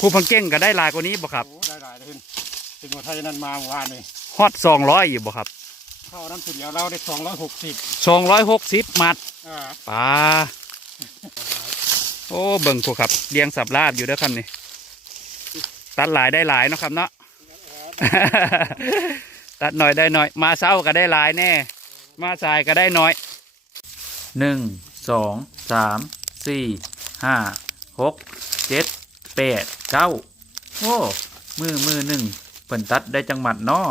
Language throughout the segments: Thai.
ผู้พังเก้งก็ได้หลายกว่านี้บ่ครับ โอ้ได้หลายเลยขึ้นถึงว่าไทยนั่นมาเมื่อวานนี่ฮอตสองร้อยอยู่บ่ครับเข้าน้ำสุดเดียวเราได้สองร้อยหกสิบสองร้อยหกสิบมัดอ่าปลาโอ้เบิ่งพวกครับเลี้ยงสับลาบอยู่เด้อครับนี่ตัดหลายได้หลายเนาะครับเนาะ ตัดหน่อยได้หน่อย มาเศร้าก็ได้หลายแน่ มาสายก็ได้น้อยหนึ่งสองสามสี่ห้าหกเจ็ดแปด เก้าโอ้มือมือหนึ่งเปิ่นตัดได้จังหวัดนาะ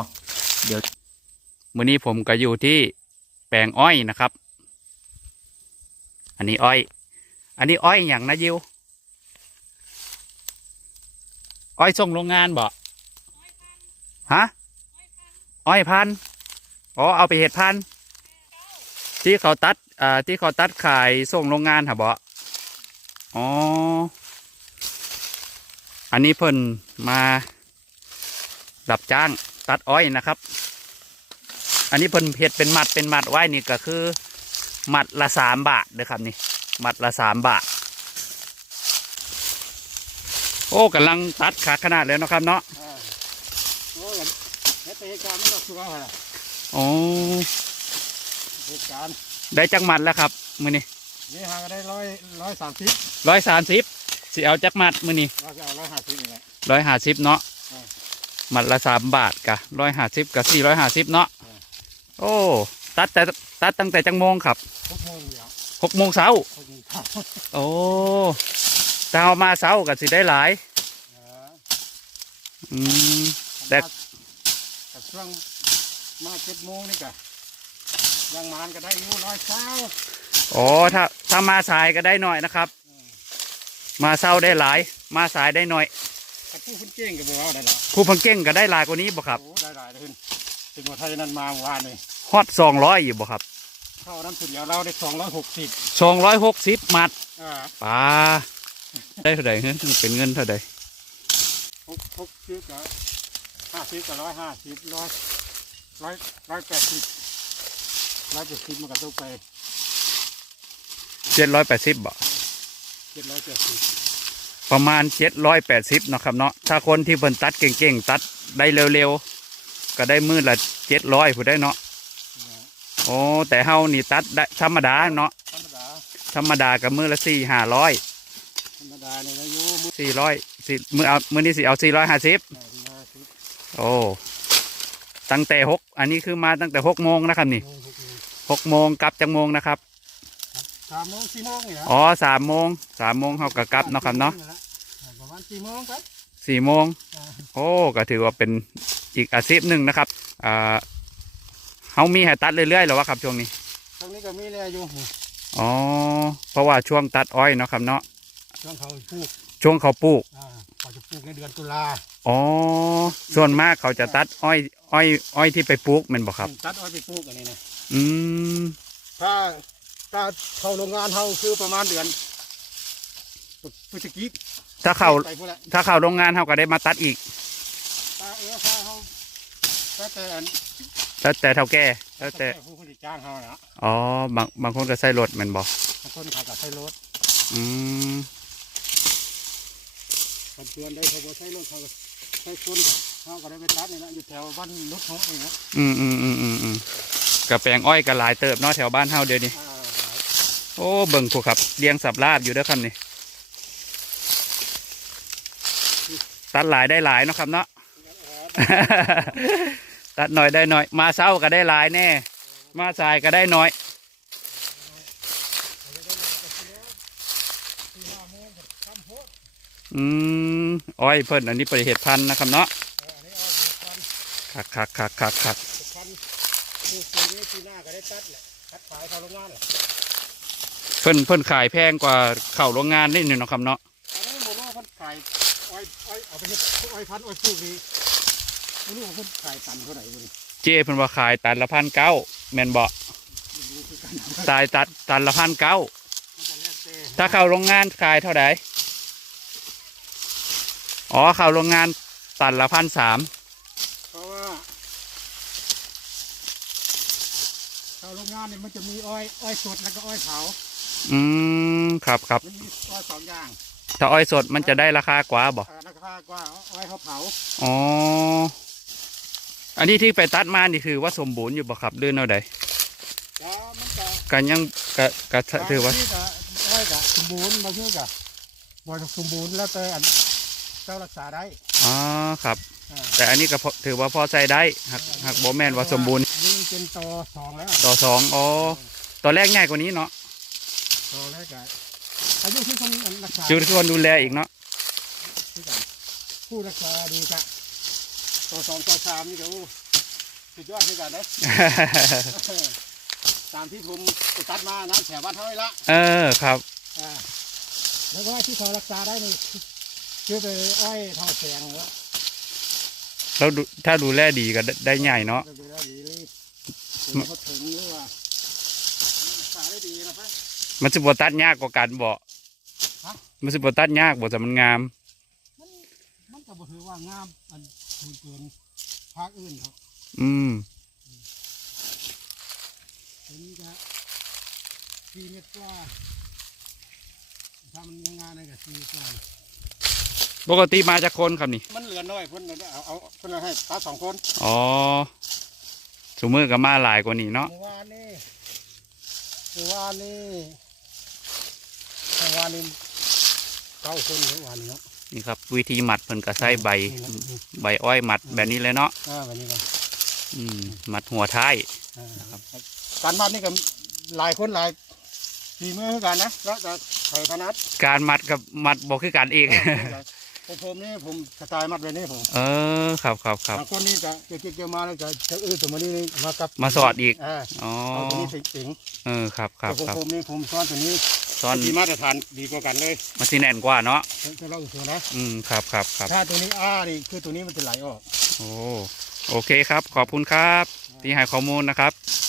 เดี๋ยวมือนี้ผมก็อยู่ที่แปลงอ้อยนะครับ อันนี้อ้อย อันนี้อ้อยอย่างนะยิวอ้อยส่งโรงงานบ่ฮะอ้อยพันอ๋อเอาไปเห็ดพันที่เขาตัดอ่าที่เขาตัดขายส่งโรงงานค่ะบ่อ๋อ อันนี้เพิ่นมารับจ้างตัดอ้อยนะครับ อันนี้เพิ่นเห็ดเป็นมัดเป็นมัดไว้นี่ก็คือมัดละสามบาทเด้อครับนี่มัดละสามบาท โอ้กำลังตัดขาขนาดแล้วเนาะครับเนาะอ่าโอ้ยแล้วแต่เหตุการณ์ไม่ต้องชัวร์เหรออ๋อเหตุการณ์ได้จักมัดแล้วครับมือนี้นี่ห่างกันได้ร้อยร้อยสามสิบร้อยสามสิบ สิเอาจักมัดมือนี้เราจะเอาร้อยห้าสิบนี่แหละร้อยห้าสิบเนาะอ่ามัดละสามบาทกะร้อยห้าสิบกับสี่ร้อยห้าสิบเนาะอ่าโอ้ตัดแต่ตัดตั้งแต่จังโมงครับหกโมงเดียวหกโมงเช้าหกโมงเช้าโอ้แต่เอามาเช้าก็สิได้หลายอ่าอืมแต่แต่ช่วงมาเจ็ดโมงนี่กะยังมานก็ได้อยู่ร้อยเช้าโอ้ถ้าถ้ามาสายก็ได้หน่อยนะครับ มาเช้าได้หลาย มาสายได้หน่อยกระทู้ขึ้นเก้งกับบัวได้หรอผู้พังเก้งก็ได้หลายกว่านี้บ่ครับโอ้ได้หลายเลยขึ้นถึงว่าไทยนั่นมาเมื่อวานนี่ฮอตสองร้อยอยู่บ่ครับเข้าน้ำสุดเดียวเราได้สองร้อยหกสิบสองร้อยหกสิบมัดอ่าปลาได้เท่าไหร่เฮ้ยเป็นเงินเท่าไหร่หกหกสิบกับห้าสิบกับร้อยห้าสิบร้อยร้อยร้อยแปดสิบร้อยแปดสิบมันก็ต้องไปเจ็ดร้อยแปดสิบบ่เจ็ดร้อยแปดสิบประมาณเจ็ดร้อยแปดสิบนาะครับเนาะถ้าคนที่เพิ่นตัดเก่งๆ ตัดได้เร็วๆ ก็ได้มือละเจ็ดร้อยผู้ได้เนาะโอ้แต่เฮานี่ตัดได้ธรรมดาเนาะธรรมดาธรรมดากับมือละสี่ห้าร้อยธรรมดาเนี่ยอายุมือสี่ร้อยสี่มือเอามือนี้สิเอาสี่ร้อยห้าสิบห้าสิบโอ้ตั้งแต่หกอันนี้คือมาตั้งแต่หกโมงนะครับนี่โมงหกโมงหกโมงกลับจังโมงนะครับ สามโมงสี่โมงเนี่ยอ๋อสามโมงสามโมงเขาก็กลับเนาะครับเนาะประมาณสี่โมงครับสี่โมงอ่าโอ้ก็ถือว่าเป็นอีกอาชีพหนึ่งนะครับอ่าเฮามีให้ตัดเรื่อยๆหรอวะครับช่วงนี้ตรงนี้ก็มีเนี่ยอยู่อ๋อเพราะว่าช่วงตัดอ้อยเนาะครับเนาะช่วงเขาปลูกช่วงเขาปลูกอ่าเขาจะปลูกในเดือนตุลาอ๋อส่วนมากเขาจะตัดอ้อยอ้อยอ้อยที่ไปปลูกแมันบอกครับ ตัดอ้อยไปปลูกอันนี้นะอืมถ้า ถ้าเข้าโรงงานเขาคือประมาณเดือนพฤศจิกถ้าเขาไปพวกละถ้าเขาโรงงานเขาก็ได้มาตัดอีก ถ้าเออถ้าเขาถ้าแต่อันแล้วแต่เท่าแก่แล้วแต่ผู้ผลิตจ้างเขานะอ๋อบางบางคนก็ใส่รถแมันบอกบางคนเขาก็ใช้รถอืมบางเดือนได้เขาบ่ใช้รถเขาก็ใช้คนก็เขาก็ได้ไปตัดนี่นะอยู่แถวบ้านรถเขาเองนะอืมอืมอืมอืมอืมกับแปลงอ้อยก็หลายเติบเนาะแถวบ้านเฮาเดี๋ยวนี้ อ่า โอ้เบิ่งพวกครับเลี้ยงสับลาบอยู่เด้อครับนี่ตัดหลายได้หลายเนาะครับเนาะตัดหน่อยได้หน่อย มาเศร้าก็ได้หลายแน่ มาสายก็ได้น้อยอืมอ้อยเพิ่นอันนี้ปริเหตุพันนะครับเนาะคักคักคักคักคักพันปลูกปีนี้ปีหน้าก็ได้ตัดแหละตัดขายเขาโรงงานแหละ เพิ่นเพิ่นขายแพงกว่าเข้าโรงงานนิดหนึ่งเนาะครับเนาะอันนี้ผมว่าคนขายอ้อยอ้อยเอาไปเฮ็ดอ้อยพันธุ์อ้อยปลูกนี่ไม่รู้ว่าคนขายตันเท่าไหร่บุญเจ้เพิ่นว่าขายตันละพันเก้าแม่นบ่รู้คือกันตายตัดตันละพันเก้ามันจะแล้วแต่ถ้าเข้าโรงงานขายเท่าไหร่อ๋อเข้าโรงงานตันละพันสามเพราะว่าชาวโรงงานเนี่ยมันจะมีอ้อยอ้อยสดแล้วก็อ้อยเผา อืมครับครับมันมีอ้อยสองอย่างถ้าอ้อยสดมันจะได้ราคากว่าบ่อ่าราคาากกว่าเอาไว้เขาเผาอ๋ออันนี้ที่ไปตัดมานี่ถือว่าสมบูรณ์อยู่บ่ครับเรื่องเอาใดแล้วมันจะกันยังกะกะถือว่า บงที่ก็ไว้กับสมบูรณ์บางทีก็บ่สมบูรณ์แล้วแต่อันเจ้ารักษาได้อ๋อครับ อ่าแต่อันนี้ก็พอถือว่าพอใช้ได้หักหักบ่แม่นว่าสมบูรณ์ อันนี่เป็นตอสองแล้วต่อสองอ๋อตอนแรกง่ายกว่านี้เนาะ ตอแรกก็อายุที่คนรักษาจูทุกคนดูแลอีกเนาะที่กันผู้รักษาดีจ้ะตอสองตอสามนี่ก็โอ้สุดยอดที่กันนะ ตามที่ผมไปตัดมานะแถวบ้านเท่าไหร่ละเออครับ อ่าแล้วก็ที่เขารักษาได้นี่คือไปอ้อยทอดแสงแล้วแล้วดูถ้าดูแลดีก็ได้ได้ใหญ่เนาะ ดูแลดีเลยถึงเขาถึงหรือว่ารักษาได้ดีนะเพื่อน มันสิบ่ตัดยากกว่ากันบ่ฮะมันสิบ่ตัดยากบ่แต่มันงาม มันมันก็บ่ถือว่างามอันถูกเกินภาคอื่นเขาอืมตัวนี้ก็สี่เมตรกว่าทำยังงานอะไรกับสี่กว่าปกติมาจากคนครับนี่ มันเหลือน้อยเพิ่นเอาเอาเพิ่นเอาให้ตาสองคน อ๋อสมมือก็มาหลายกว่านี้เนาะเมื่อวานนี่เมื่อวานนี่เมื่อ วานนี่เก้าคนเมื่อวานนี้เนาะนี่ครับ วิธีหมัดเพิ่นก็ใส่ใบนี่นะนี่ใบอ้อยหมัดแบบนี้เลยเนาะอ่าแบบนี้เลยอืมหมัดหัวท้ายอ่าการมัดนี่ก็หลายคนหลายฝีมือเหมือนกันนะแล้วจะไถถนัดการมัดกับมัดบ่คือกันเองผมผมนี่ผมสไตล์มัดแบบนี้ผม เออครับครับครับบางคนนี่จะเกี่ยวเกี่ยวมาแล้วจะจะอื้อตัวนี้นี่มากับมาสอดอีกอ่าอ๋อเอาตัวนี้สิสิงเออครับครับแต่ผมครับผมนี่ผมซ้อนตัวนี้ ซ่อนที่มาตรฐานดีกว่ากันเลยมันสิแน่นกว่าเนาะจะเล่าอีกตัวนะอืมครับครับครับถ้าตัวนี้อ้านี่คือตัวนี้มันจะไหลออกโอ้โอเคครับ ขอบคุณครับ ที่ให้ข้อมูลนะครับค